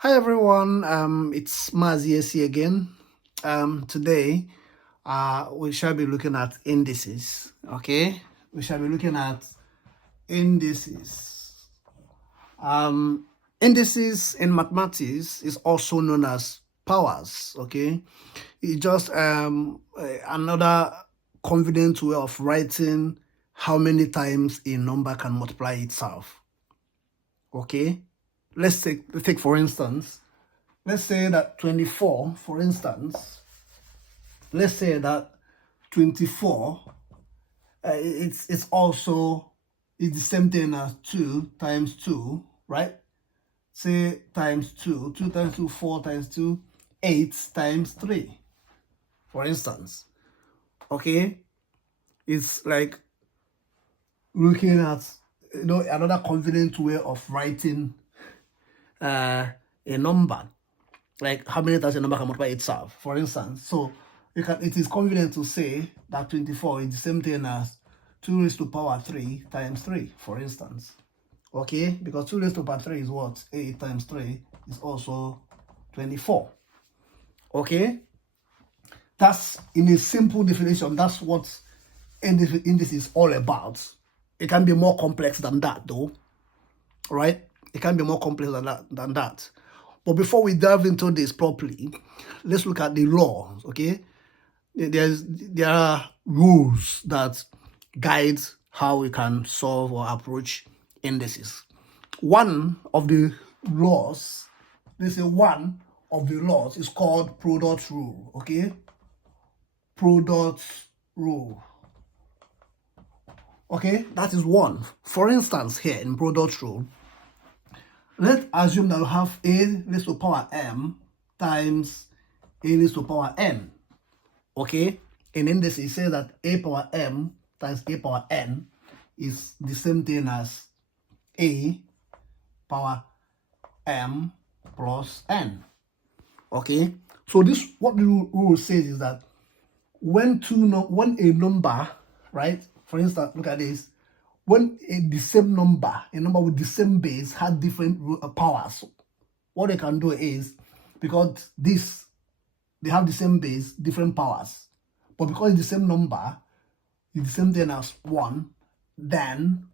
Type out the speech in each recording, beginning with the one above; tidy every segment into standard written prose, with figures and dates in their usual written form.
Hi everyone, it's Maziesi again. Today, we shall be looking at indices. Okay, we shall be looking at indices. Indices in mathematics is also known as powers. Okay, it's just another convenient way of writing how many times a number can multiply itself. Okay, let's take for instance. Let's say that 24, for instance, let's say that 24, it's the same thing as 2 times 2, right? Say times 2, 2 times 2, 4 times 2, 8 times 3, for instance. Okay? It's like looking at another convenient way of writing a number, like how many times a number can multiply itself, for instance. So it is convenient to say that 24 is the same thing as 2 raised to power 3 times 3, for instance. Okay, because 2 raised to power 3 is what? 8 times 3 is also 24. Okay, that's in a simple definition. That's what index is all about. It can be more complex than that, though, right? It can be more complex than that. But before we delve into this properly, let's look at the laws. Okay, there are rules that guide how we can solve or approach indices. One of the laws, let's say one of the laws is called product rule. Okay, product rule. Okay, that is one. For instance, here in product rule, let's assume that we have a raised to power m times a raised to power n. Okay, in indices, it says that a power m times a power n is the same thing as a power m plus n. Okay, so this, what the rule says is that when a number, right? For instance, look at this. When the same number, a number with the same base, had different powers, what they can do is, because they have the same base, different powers, but because it's the same number, it's the same thing as 1, then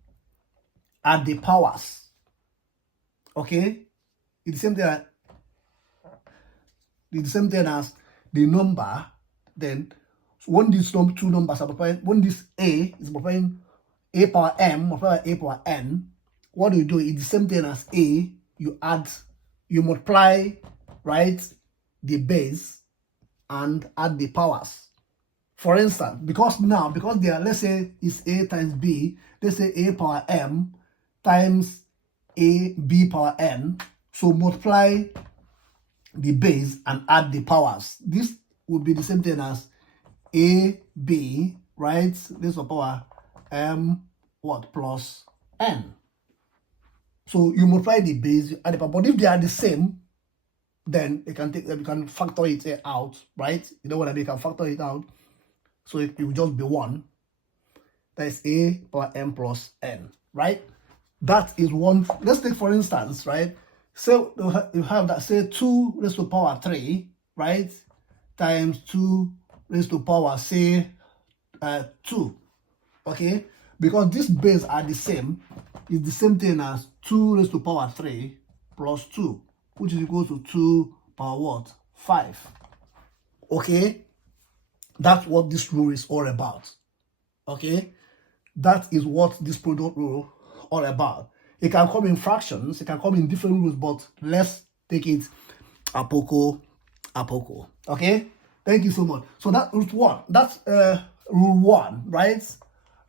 add the powers. Okay, it's the same thing as the number. Then when these two numbers are multiplying, when this a is multiplying a power m multiplied by a power n, what do you do? It's the same thing as a. You multiply, right, the base and add the powers. For instance, because they are, let's say it's a times b, let's say a power m times a b power n. So multiply the base and add the powers. This would be the same thing as a b, right? This is power m what plus n. So you multiply the base, you add the power. But if they are the same, then you can factor it out, right? You know what I mean? You can factor it out. So it will just be 1. That is a power m plus n, right? That is one. Let's take for instance, right? So you have that, say 2 raised to power 3, right? Times 2 raised to power, say 2. Okay? Because these bases are the same, it's the same thing as 2 raised to power 3 plus 2, which is equal to 2 power what? 5. Okay? That's what this rule is all about. Okay? That is what this product rule all about. It can come in fractions, it can come in different rules, but let's take it a poco. Okay? Thank you so much. So that root 1, that's rule 1, right?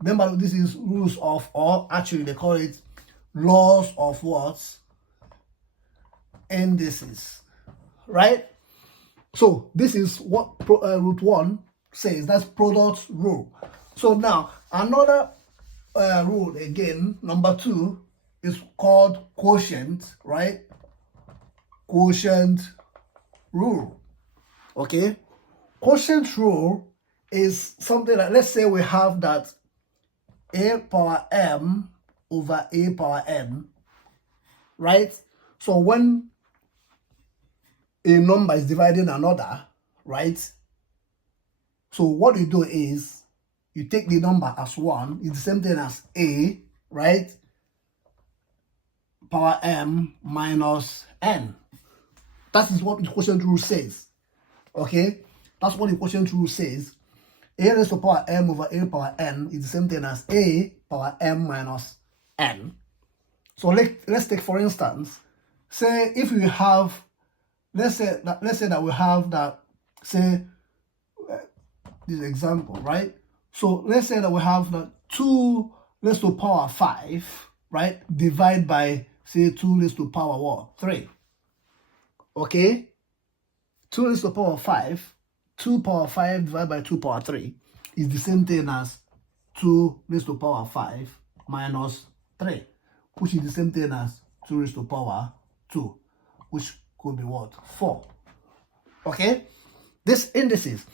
Remember, this is rules of, or actually they call it laws of what? Indices, right? So this is what root 1 says. That's product rule. So now another rule again, number 2, is called quotient, right? Quotient rule. Okay, quotient rule is something that, let's say we have that a power m over a power n, right? So when a number is dividing another, right? So what you do is you take the number as 1, it's the same thing as A, right? Power m minus n. That is what the quotient rule says. Okay? That's what the quotient rule says. A raised to power m over A power n is the same thing as A power m minus n. So let's take, for instance, say if we have, let's say that we have that, say, this example, right? So let's say that we have that 2 raised to power 5, right? Divide by, say, 2 raised to power what? 3. Okay? 2 raised to power 5, 2 power 5 divided by 2 power 3 is the same thing as 2 raised to power 5 minus 3, which is the same thing as 2 raised to power 2, which could be what? 4. Okay? This indices,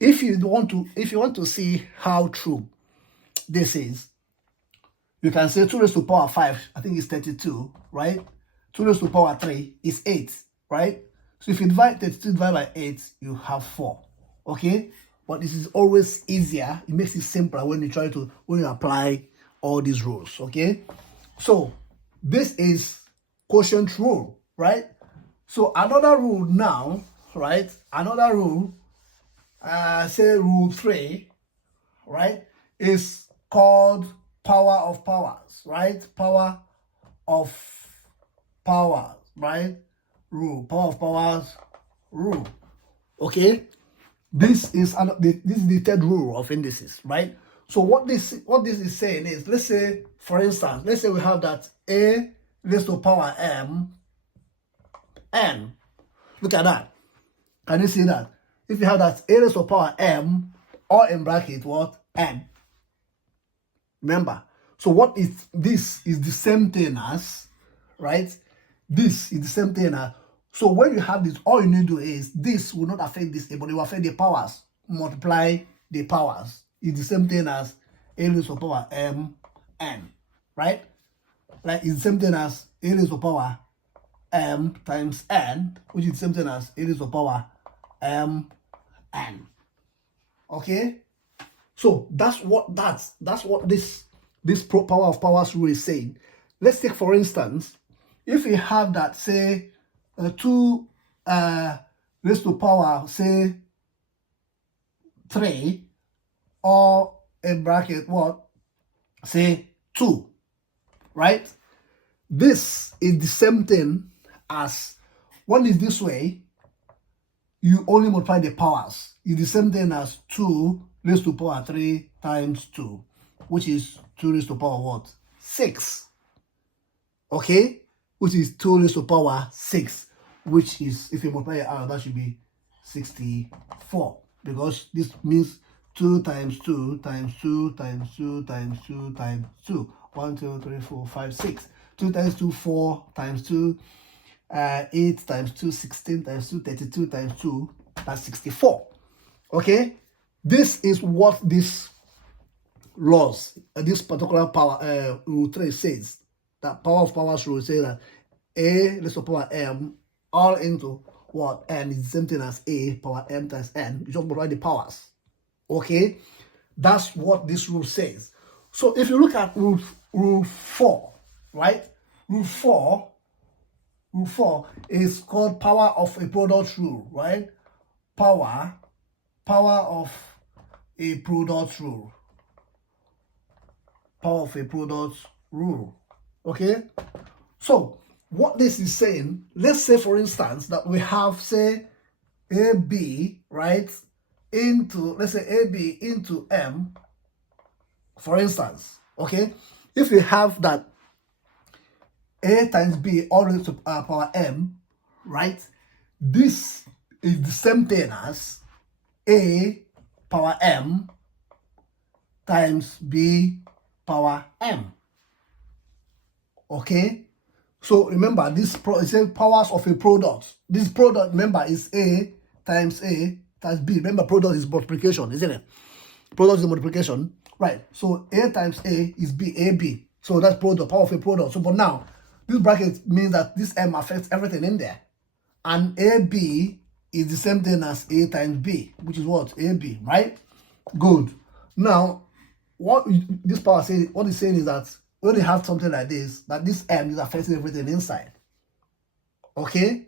if you want to see how true this is, you can say 2 raised to power 5, I think it's 32, right? 2 raised to power 3 is 8, right? So if you divide 32 divided by 8, you have 4. Okay? But this is always easier. It makes it simpler when you apply all these rules. Okay? So this is quotient rule, right? So another rule now, right? Another rule, say rule 3, right, is called power of powers, right? Power of powers, right? Rule, power of powers rule. Okay, this is the third rule of indices, right? So what this is saying is, let's say, for instance, let's say we have that A raised to power m n. Look at that. Can you see that? If you have that A raised to power m, or in bracket what? N. Remember. So what is this? Is the same thing as, right? This is the same thing as. So when you have this, all you need to do is, this will not affect this, but it will affect the powers. Multiply the powers. It's the same thing as A raised to power m n, right? Like it's the same thing as A raised to power m times n, which is the same thing as A raised to power m n. Okay? So that's what this power of powers rule is saying. Let's take, for instance, if we have that, say, 2 raised to power, say, 3, or in bracket what? Say 2, right? This is the same thing as, when it's this way, you only multiply the powers. It's the same thing as 2 raised to power 3 times 2, which is 2 raised to power what? 6. Okay? Which is 2 raised to power 6, which is, if you multiply it out, that should be 64. Because this means 2 times 2 times 2 times 2 times 2 times 2. 1, 2, 3, 4, 5, 6. 2 times 2, 4 times 2, 8 times 2, 16 times 2, 32 times 2, that's 64. Okay? This is what this laws, this particular power, rule 3 says. That power of powers rule says that A raised to power m all into what? N is the same thing as A power m times n. You just multiply the powers. Okay? That's what this rule says. So if you look at rule 4, right? Rule 4 is called power of a product rule, right? Power of a product rule. Power of a product rule. Okay? So what this is saying, let's say, for instance, that we have, say, AB, right, into, let's say, AB into M, for instance. Okay? If we have that A times B all the way to power m, right? This is the same thing as A power m times B power m. Okay? So remember, this it says powers of a product. This product, remember, is A times B. Remember, product is multiplication, isn't it? Product is multiplication. Right. So A times A is B, AB. So that's product, power of a product. So but now, this bracket means that this m affects everything in there. And AB is the same thing as A times B, which is what? AB, right? Good. Now, what this power says, what it's saying is that when you have something like this, that this M is affecting everything inside. Okay?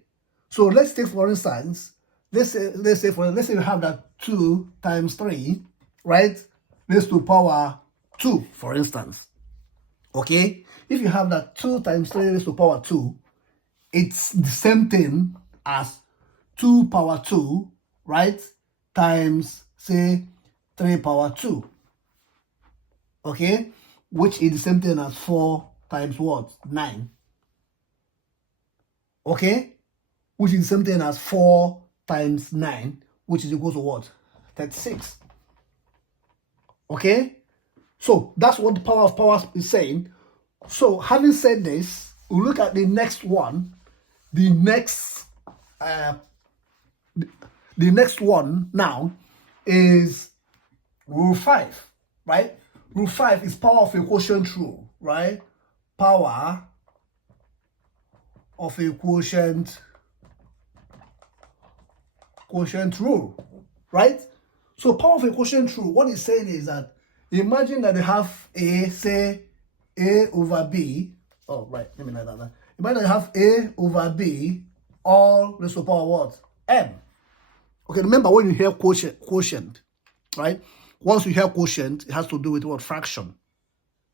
So let's take, for instance, let's say you have that 2 times 3, right? Raised to power 2, for instance. Okay? If you have that 2 times 3 raised to power 2, it's the same thing as 2 power 2, right? Times, say, 3 power 2. Okay? Which is the same thing as 4 times what? 9. Okay? Which is the same thing as 4 times 9, which is equal to what? 36. Okay? So that's what the power of powers is saying. So having said this, we'll look at the next one. The next one now is rule 5, right? Rule 5 is power of a quotient rule, right? Power of a quotient rule, right? So power of a quotient rule, what it's saying is that imagine that they have say A over B. Oh, right, let me write that. Imagine that you have A over B all raised to power what? M. Okay, remember when you hear quotient, right? Once you hear quotient, it has to do with what? Fraction,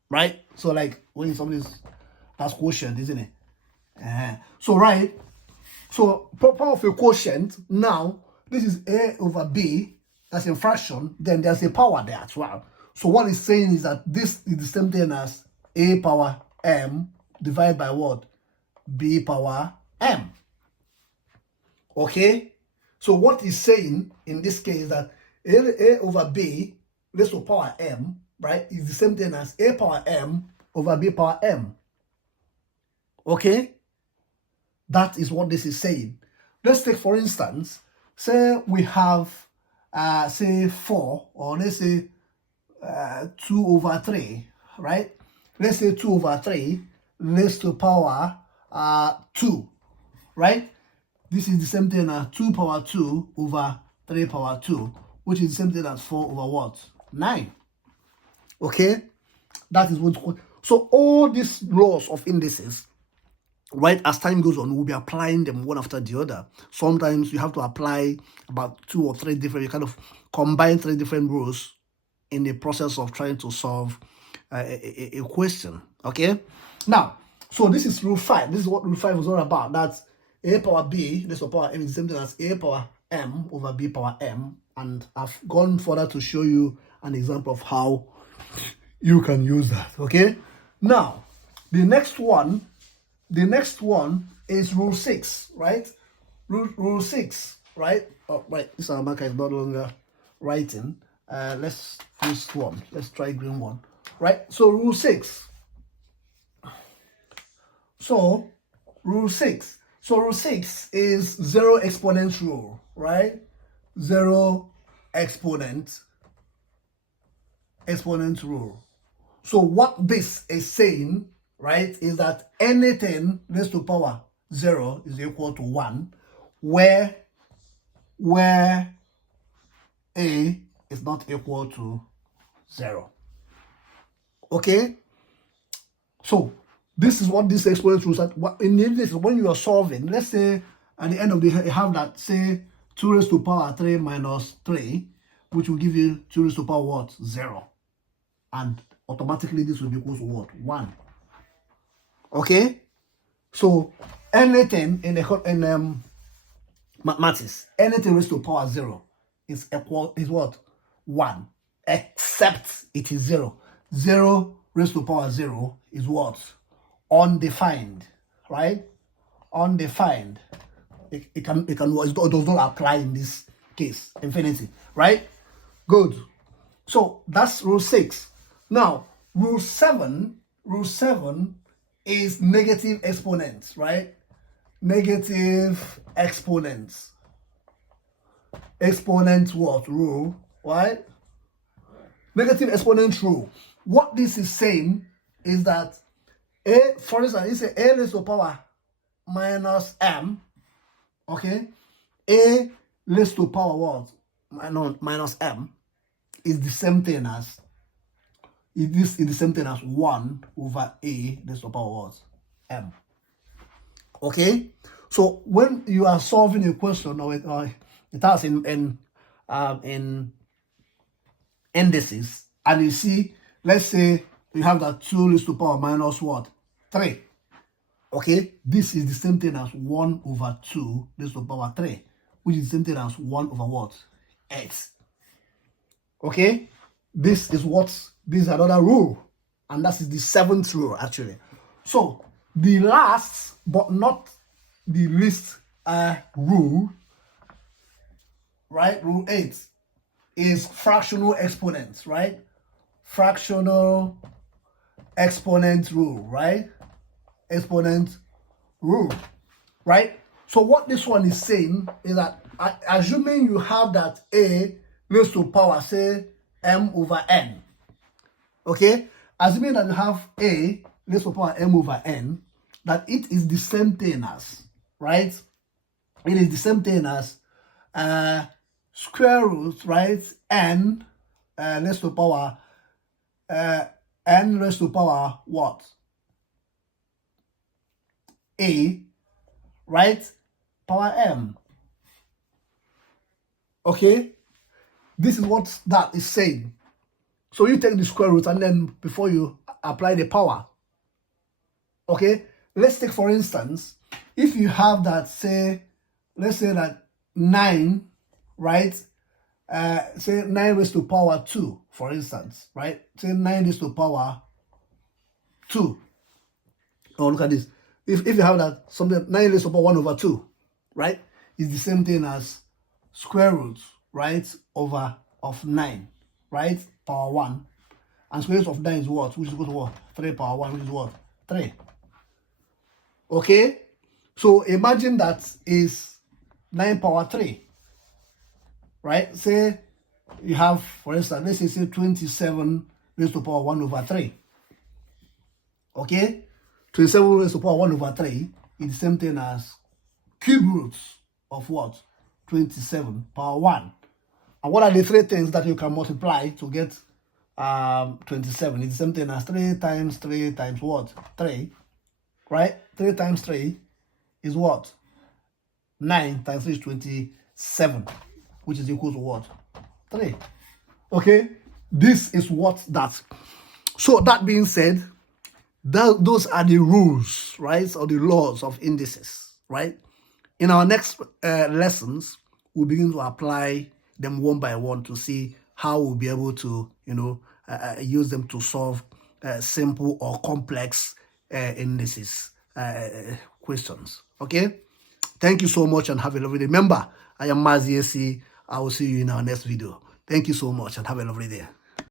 right? So like when somebody has quotient, isn't it? So right, so power of a quotient, now this is A over B, that's a fraction, then there's a power there as well. So what it's saying is that this is the same thing as A power M divided by what? B power M. Okay? So what it's saying in this case is that A over B raised to power M, right, is the same thing as A power M over B power M. Okay? That is what this is saying. Let's take, for instance, say we have, say 4, or let's say 2 over 3, right? Let's say 2 over 3 raised to power 2, right? This is the same thing as 2 power 2 over 3 power 2, which is the same thing as 4 over what? 9. Okay? That is what. So all these laws of indices, right, as time goes on, we'll be applying them one after the other. Sometimes you have to apply about 2 or 3 different, you kind of combine 3 different rules in the process of trying to solve a question. Okay? Now, so this is rule 5. This is what rule 5 is all about. That's A power B, this is power M is the same thing as A power M over B power M. And I've gone further to show you an example of how you can use that. Okay? Now, the next one is rule 6, right? Rule 6, right? Oh, right. This marker is no longer writing. Let's use one. Let's try green one. Right? So rule 6. So rule 6. So rule 6 is 0 exponent rule, right? 0 exponent rule. So what this is saying, right, is that anything raised to power 0 is equal to 1, where A is not equal to 0. Okay? So this is what this exponent rule says. In this, when you are solving, let's say at the end of the day, you have that, say 2 raised to power 3 minus 3, which will give you 2 raised to power what? 0. And automatically this will be equal to what? 1. Okay? So anything in mathematics, anything raised to power 0 is what? 1. Except it is 0. 0 raised to power 0 is what? Undefined, right? Undefined. It does not apply in this case. Infinity, right? Good. So that's rule 6. Now, rule 7 is negative exponents, right? Negative exponents. Exponent what? Rule, right? Negative exponent rule. What this is saying is that A, for instance, it's A raised to power minus M, Okay, a raised to power what? Minus m is the same thing as, this is the same thing as 1 over a raised to power what? M. Okay, so when you are solving a question or it has in indices, and you see, let's say you have that 2 raised to power minus what? 3. Okay, this is the same thing as 1 over 2 raised to power 3, which is the same thing as 1 over what? 8. Okay, this is another rule, and that is the 7th rule actually. So the last but not the least rule, right? Rule 8 is fractional exponents, right? Fractional exponent rule, right? Exponent rule, right? So what this one is saying is that, assuming you have that a raised to power, say, m over n, okay? Assuming that you have a raised to power m over n, that it is the same thing as, right? It is the same thing as square root, right? N raised to power n raised to power what? A, right? Power m. Okay, this is what that is saying. So you take the square root and then before you apply the power. Okay, let's take for instance, if you have that, say, let's say that 9, right? Say 9 raised to power 2, for instance, right? Say 9 raised to power 2. Oh, look at this. If you have that something 9 raised to power 1 over 2, right? It's the same thing as square root, right? Of 9, right? Power 1. And square root of 9 is what? Which is equal to what? 3 power 1, which is what? 3. Okay? So imagine that is 9 power 3. Right? Say you have, for instance, let's say 27 raised to power 1 over 3. Okay? 27 raised to power 1 over 3 is the same thing as cube roots of what? 27 power 1. And what are the 3 things that you can multiply to get 27? It's the same thing as 3 times 3 times what? 3. Right? 3 times 3 is what? 9 times 3 is 27, which is equal to what? 3. Okay? This is what that. So that being said, those are the rules, right? Or the laws of indices, right? In our next lessons, we'll begin to apply them one by one to see how we'll be able to, use them to solve simple or complex indices questions. Okay? Thank you so much and have a lovely day. Remember, I am Mazi AC. I will see you in our next video. Thank you so much and have a lovely day.